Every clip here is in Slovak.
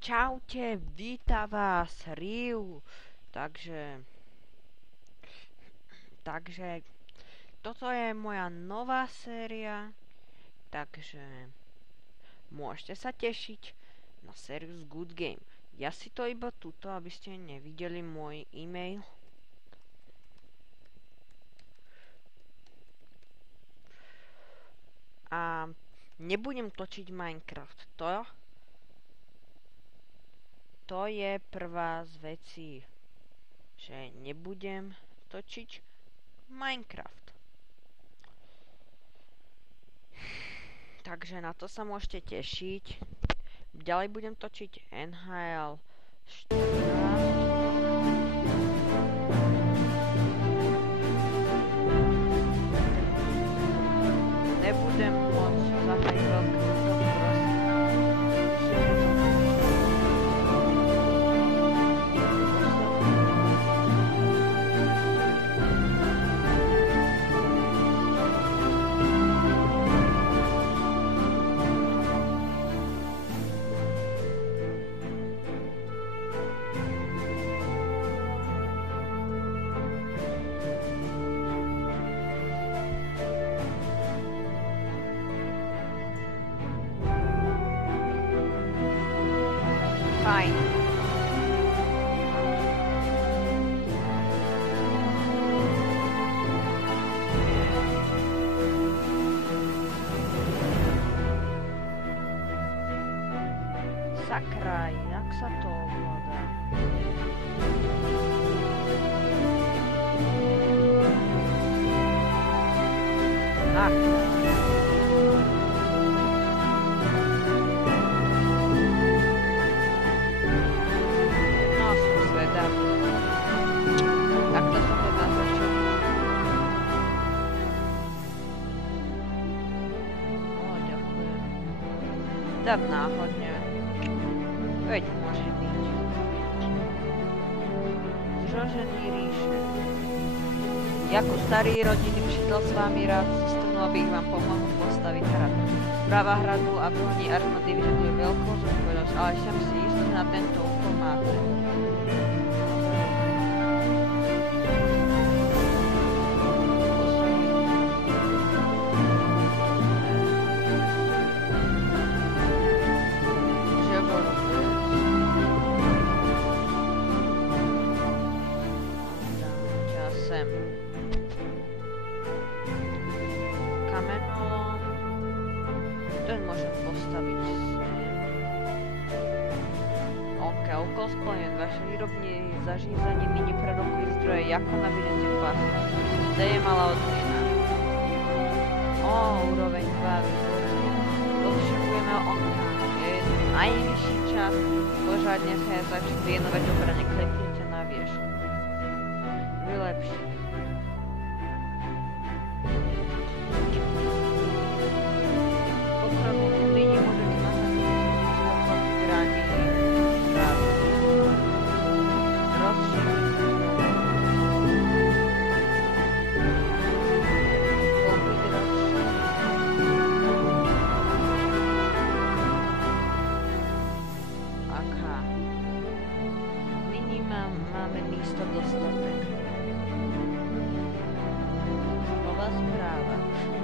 Čaute, víta vás Riu. Takže toto je moja nová séria, takže môžete sa tešiť na sériu z Good Game. Ja si to iba tuto, aby ste nevideli môj e-mail. A nebudem točiť Minecraft. To je prvá z vecí, že nebudem točiť Minecraft. Takže na to sa môžete tešiť. Ďalej budem točiť NHL 14. Nebudem môcť zahrať veľký útok, fajn. Sakra, jak sa to ovláda? Ach, takto som to naznačil. Ďakujem. Tak náhodne. Veď môže byť. Zrožený ríše. Jako starý rodinný přítel s vámi rád zůstanu, abych vám pomohl postavit hrad. Správa hradu a velení armády vyžaduje veľkou zodpovednosť, ale jsem si jistý, na tento úkol máte. Kamenolom. Ten môžem postaviť sem. OK, úkol splněn. Vaše výrobní zařízení nyní produkují zdroje jako na vidíte pásy. Zde je malá odměna. Úroveň 2, výborně. Potřebujeme okna. Je najvyšší čas pořádně se začít věnovat obraně. Klikněte na věžku. Vylepšit. Máme místo dostatek. Nová zpráva.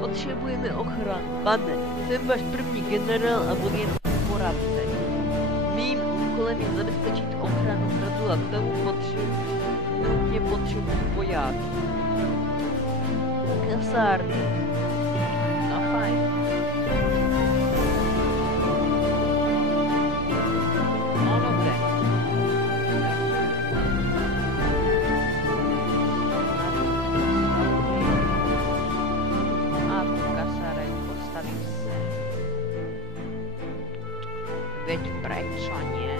Potřebujeme ochranu. Pane, jsem váš první generál a vojenský poradce. Mým úkolem je zabezpečit ochranu hradu a k tomu nutně potřebuji vojáky. Kasárny. No fajn. No dobré. Veď prečo nie?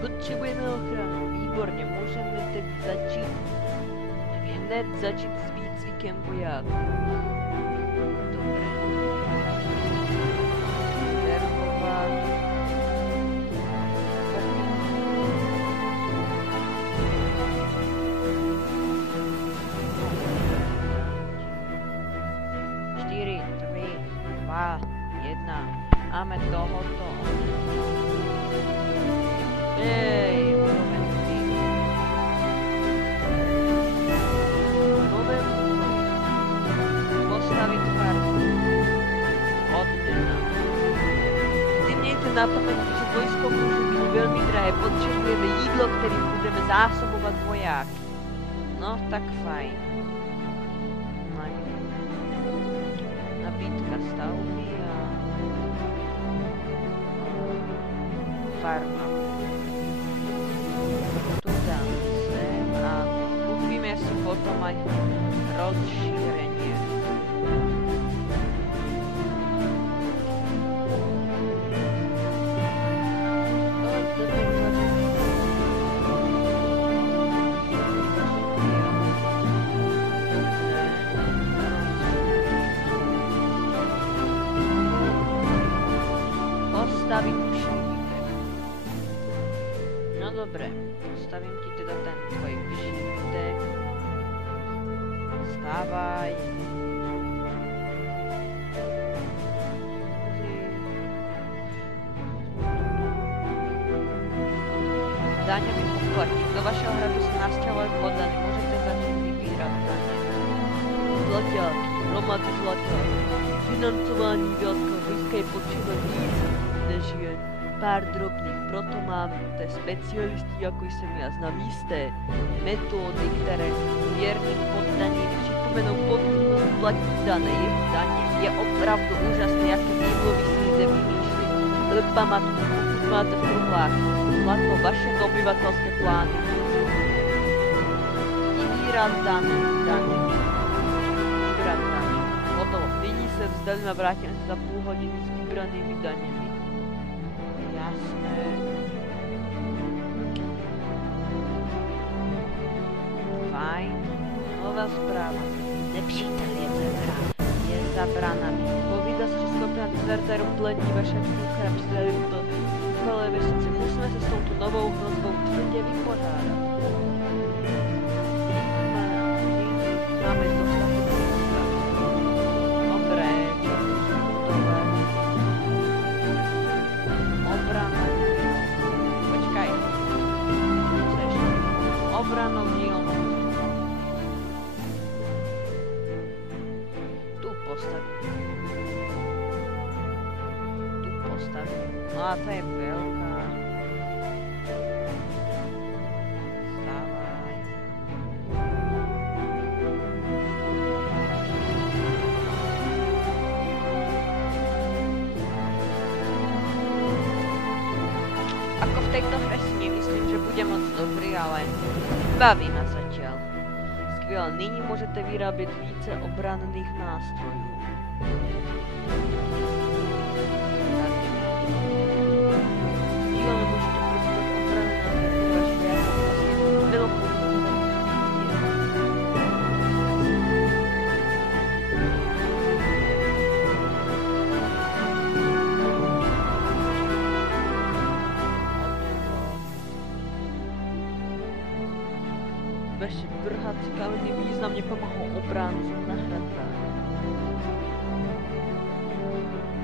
Potřebujeme ochranu. Výborně, můžeme teď hned začít s výcvikem vojáků. Dobré. Verbovat. Čtyři, 3, 2, 1. Máme tohoto. Jej, momenty. Postaviť farmu. Odmena. Vždy mějte na paměti, že vojsko může být velmi drahé. Potřebujeme jídlo, kterým budeme zásobovat vojáky. No, tak fajn. Nabídka stavby a farma. Tu dám sem a kúpime si potom aj rozšírenie. Postavím příbytek. No dobré, postavím ti teda ten tvoj příbytek. Stávaj. Daňový poplatník. Do vašeho hradu se nasťahovali poddaní. Môžete začať vybírať daně. Zlaťáky, hromady zlaťáky. Financování veľkého vojska je potřeba víc než jen pár drobných. Proto máte specialisty, jako jsem já. Znám jisté metody, které věrným poddaným připomenou povinnost platit daně. Je opravdu úžasné, jaké výmluvy si lidé vymýšlí. Ale pamatuju, pokud máte v truhlách zlato, vaše obyvatelské plány. Vybírat daně. Vybírat daně. Hotovo. Nyní se vzdalím a vrátím se za půl hodiny s vybranými daněmi. Jasné. Fajn. Nová správa. Nepřítel je za branami. Povídá se, že skopňáci Zvertaru plení vaše kůlka a přidali do kolé vesnice. Musíme se s touto novou hrozbou tvrdě vypořádat. Máme dostatek místa. Dobré, čo musíme budovať? Obrana díl. Počkaj. Chceš? Obranou dílnu. Tu postavím. No a ta je veľká. Stávaj. Ako v tejto hre si nemyslím, že bude moc dobrý, ale baví ma zatiaľ. Skvěle, nyní môžete vyrábět více obranných nástrojů. Vaše vrhací kameny významně pomohou obráncům na hradbách.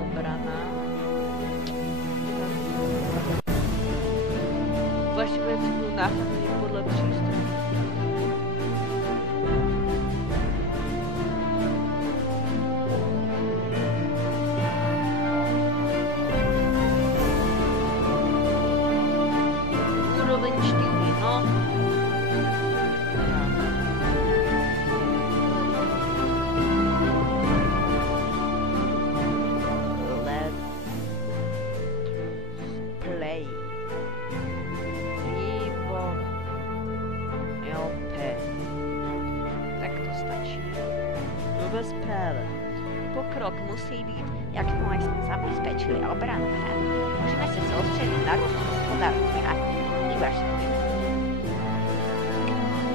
Obrana. Vaše vojaci budou nácházení podle 3 stran. Úroveň 4, no. Správa. Pokrok musí být, jakmile jsme zabezpečili obranu hradu. Můžeme se soustředit na růst hospodářství a i vaše vojny.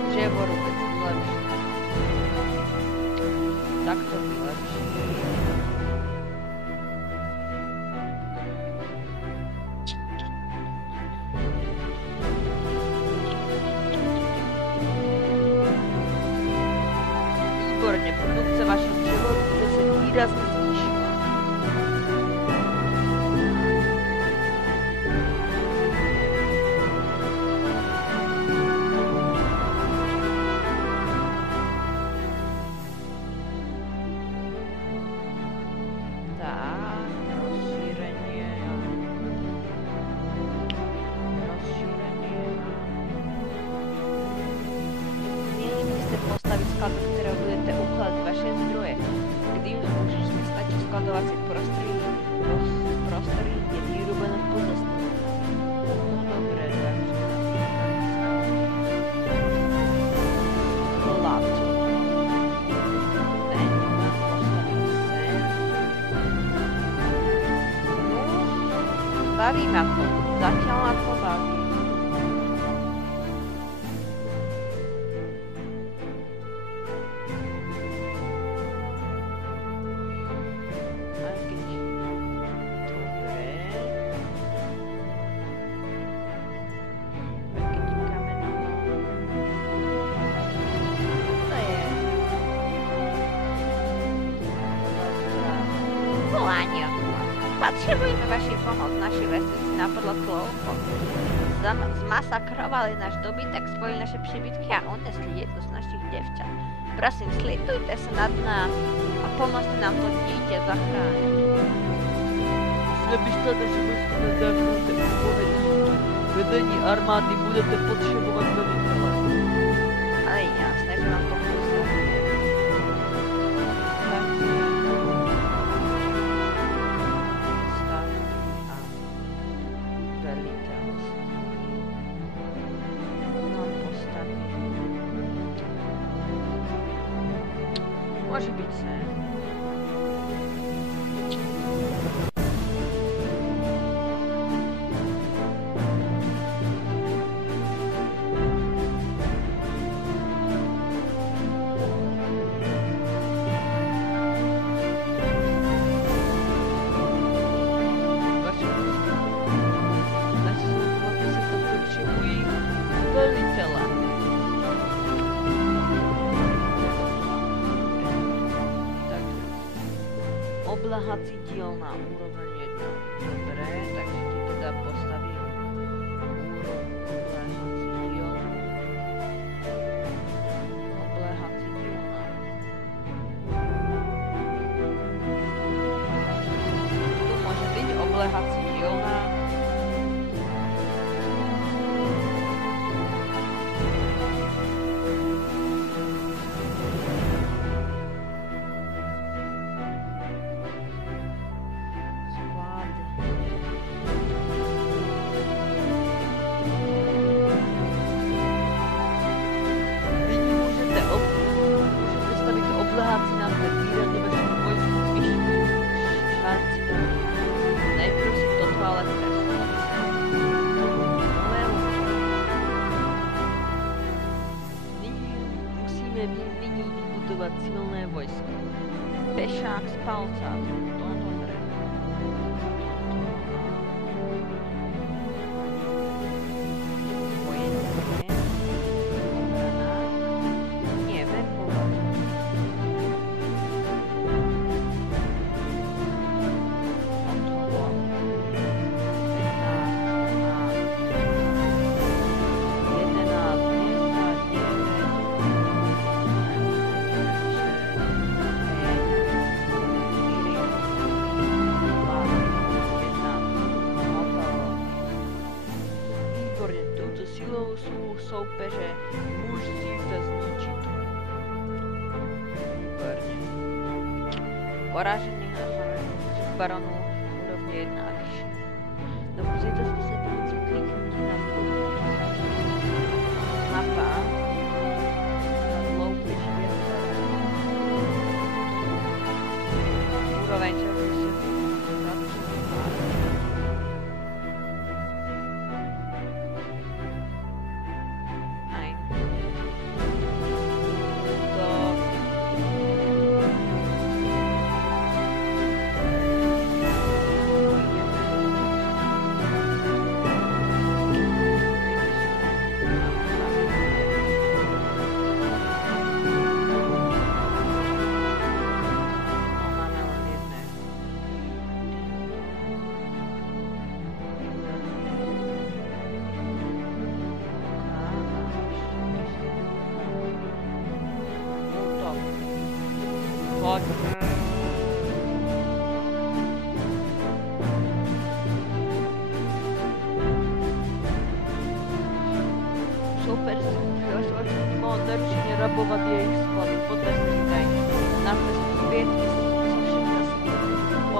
Dřevorubec lepší. Tak to lepší. Výborně, produkce vašeho dřevorubce se výrazně zvýšila. ubytovacie prostory je vyrobené v pozastavení. No dobre, takže Chlad. Ten mám postaviť sem. No, baví ma to. Zatiaľ ma to baví. Potrzebujemy waszej pomocy. Nasi westnicy napadli klopot. Zmasakrovali náš dobytek, spojili naše przybytki a unesli jednu z našich devčat. Prosím, slitujte sa nad nami a pomôžte nám to dieťa zachrániť. Slibíš teda, že musíme zahrnúť upovedníky. Vedení armády budete potrebovať veliteľa. Ale je jasné, že vám to musím. Môže byť sen. Oblehací diel na úroveň 1. Dobre, takže ti teda postavím oblehací diel. Oblehací dielna. Tu môže byť oblehací dielna. Obleháci nám tak výrazne vašemu vojsku zvyšujú šanci na najprv si toto ale presne. Nyní musíme vybudovať silné vojsko. Pešák z palca. To dobre. Silou sú soupeře musíte zničiť. Výborne. Poražených baronů úrovně 1 a vyšší. No můžete zase pomocí kliknutí na mapa. Loupiš větve. Úroveň času si Poď. Super, mohol narušene rabovať jej sklady. Poďte si vydaj. Nápis zbiedky sa všetko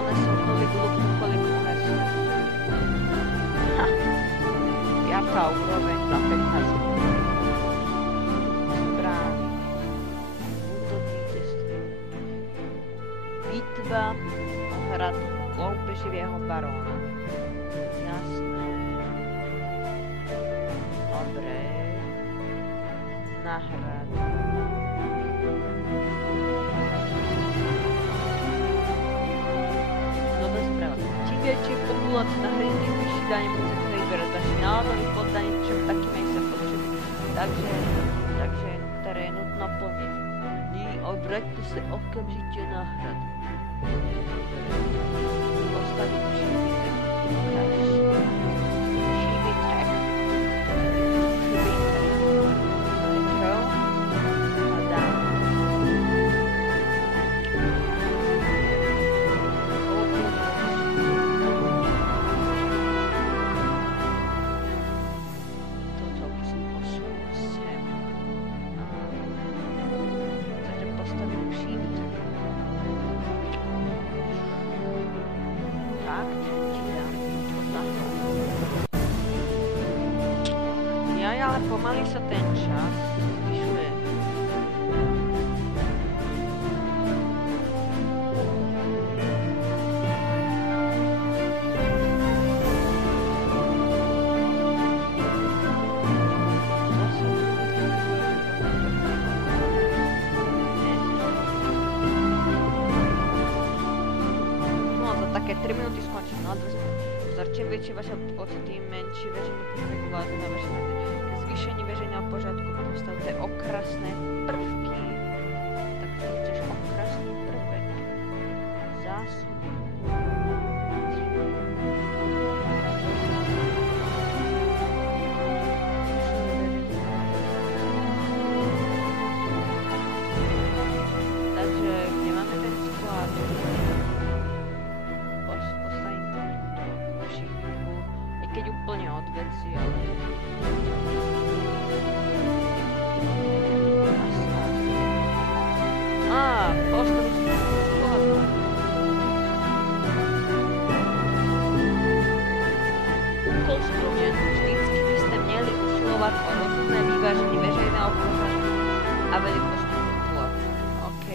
iba hrad loupeživého baróna. Jasné. Dobre. Na hrad. Nová správa. Čím väčšie populácie na hry, tým vyšší daň musia vyberať. Vaši náladoví poddanie však takými sa potřebují. Takže které je nutno plnit. Nyní obraťte se okamžitě na hrad. Postavit příbytek. Příbytek. Metro. A dále. Toto by som posunul sem. Takže postavím příbytek. Tak, teď dám to takhle. Jaj, ale pomaly sa ten čas zvyšuje. Také 3 minúty skončí. No, pozor, čím väčšie vaša počet, tým menší veřejný prvek vládne na vaše mety. Ke zvýšení veřejného pořádku postavte okrasné prvky. Tak ty chceš okrasný prvek. Zásoby. Takže, kde máme ten sklad? Keď úplne od veci, ale... Postaviť sklad. Úkol splněn. Vždycky by ste měli usilovat o rozumné vyvážení veřejného pořádku a velikosti populace. OK.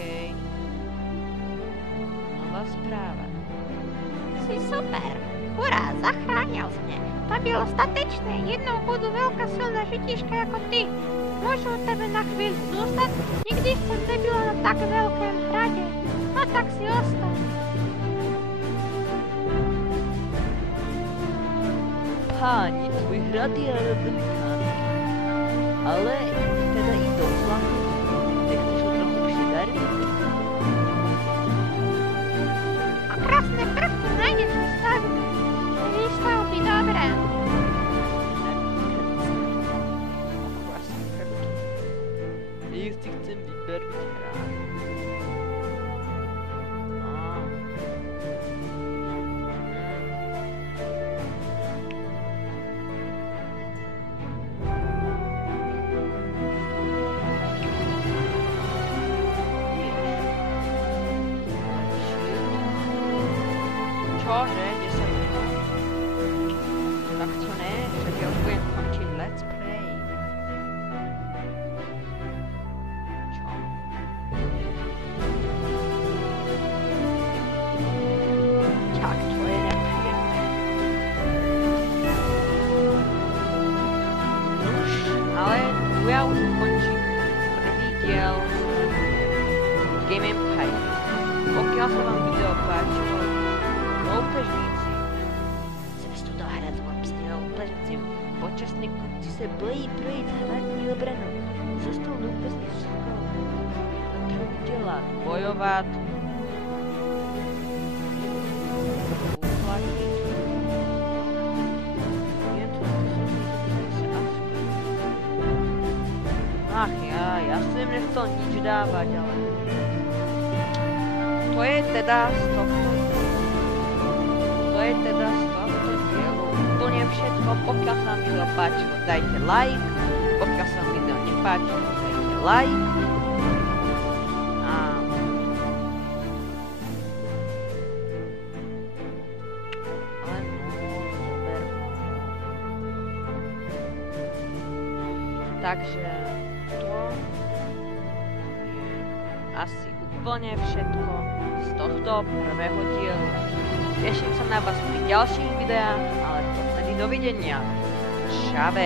Nová správa. Si super. Hurá, zachránil jsi mě. To bylo statečné. Jednou budu velká silná žitiška jako ty. Můžu u tebe na chvíli zůstat? Nikdy jsem nebyla na tak velkém hradě. No tak si ostaň. Páni, tvůj hrad je velikánský, ale teda i docela. Nechceš ho trochu přibarvit? A krásné prvky najdeš vystavit. Výstavby dobré. Krásné prvky. Jestli chcem vybarvit hrad. Čože, 10 minút? Tak co ne, že ja už budem končiť let's play. Čo? Tak to je nepříjemné. Nuž, ale tu ja už ukončím prvý diel z Game Empire. Pokiaľ sa vám video páčilo, loupežníci. Cestu do hradu obsně loupežníci. Počasní kupci se bojí projít hradní obranu. Zastou loupežní sukol. Co dělat? Bojovat. Uplatit. Jen to se aspoň. Ach já jsem nechcel nič dávať, ale... To je teda z tohto dielu úplne všetko. Pokiaľ sa vám video páčilo, dajte like. Pokiaľ sa vám video nepáčilo, dajte like. Ale zober. Takže to je asi úplne všetko. z tohto prvého dielu. Teším sa na vás pri ďalších videách, ale dovtedy dovidenia. Čave.